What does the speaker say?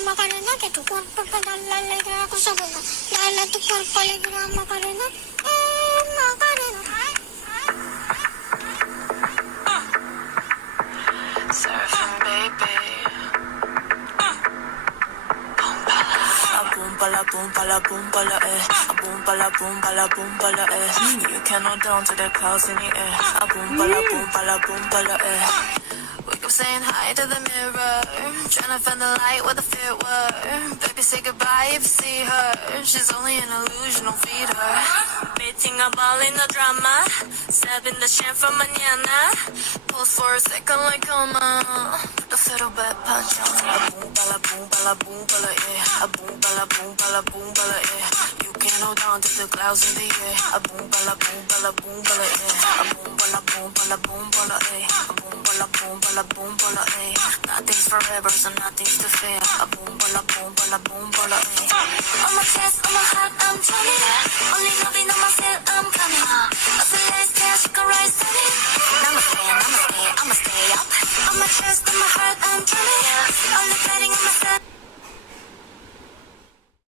drama ka rin natin. Tukwan pagkadalalay na ako sa mga. Dahil na tukwan pala drama ka rin natin. Makarin na. Surfing, baby. Boom pala, boom pala, boom pala, eh. Boom pala, boom pala, boom pala, eh. You can hold down to the clouds in the air. Boom pala, boom pala, boom pala, eh. Wake up saying hi to the mirror, trying to find the light where the fear were. Baby, say goodbye if you see her. She's only an illusion, don't feed her. Beating a ball in the drama, stabbing the champ from mañana. Pulse for a second like coma. The fiddle bed punch on me. Boom bala, boom bala, boom bala, yeah. Boom bala, boom bala, boom bala, yeah. You can't hold on to the clouds in the air. Boom bala, boom bala, boom bala, yeah. Boom bala, boom bala, boom bala, yeah. Boom bala, boom bala, boom bala, eh. Nothing's forever, so nothing's to fear. Boom bala, boom bala, boom bala, eh. On my chest, on my heart, I'm drowning. Only loving on my set, I'm coming. I feel less cash, you can rise to me. Namaste, namaste, I'ma stay up. On my chest, on my heart,